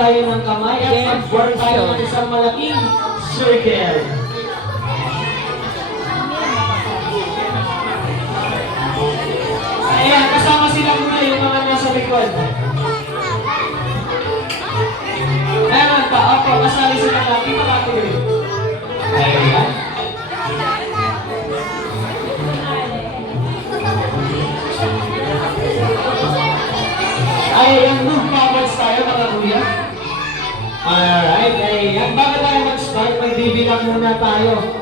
tayo ng kamay at mag-form tayo ng isang malaking circle. Ayan, kasama sila muna yung mga nasa likod. Meron pa, opo, kasali sila natin makatuloy. Ayan. Ayan, move backwards tayo mga kuya. Alright, ayan. Bago tayo mag-start, magbibilang muna tayo.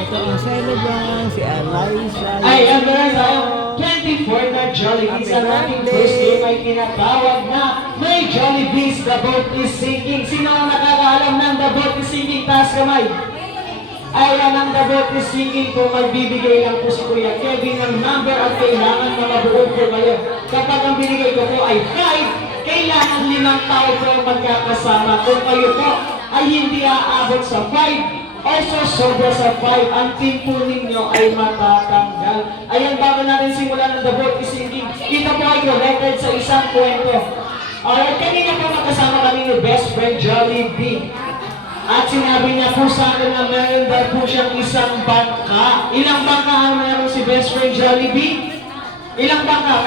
Ito ang celebrant, si Eliza. Ay, meron tayo 24 na Jollibees. Ang ating first game ay tinatawag na May Jollibees, the boat is sinking. Sino ang nakakaalam ng the boat is sinking? Taas kamay. Ayan ang the boat is sinking po. Magbibigay lang po si Kuya Kevin ng number at kailangan mabuod po kayo. Kapag ang binigay ko po ay 5, kailangan 5 tao po ang magkakasama. Kung kayo po ay hindi aabot sa 5, also sobra sa 5, ang team po ninyo ay matatanggal. Ayan, bago natin simulan ng the boat is sinking, ito po ay connected sa isang kwento. Alright, kanina po makasama kami ni best friend Jollibee. At sinabi niya po sa akin na meron daw po siyang isang bangka. Ilang bangka ang meron si best friend Jollibee? Ilang bangka?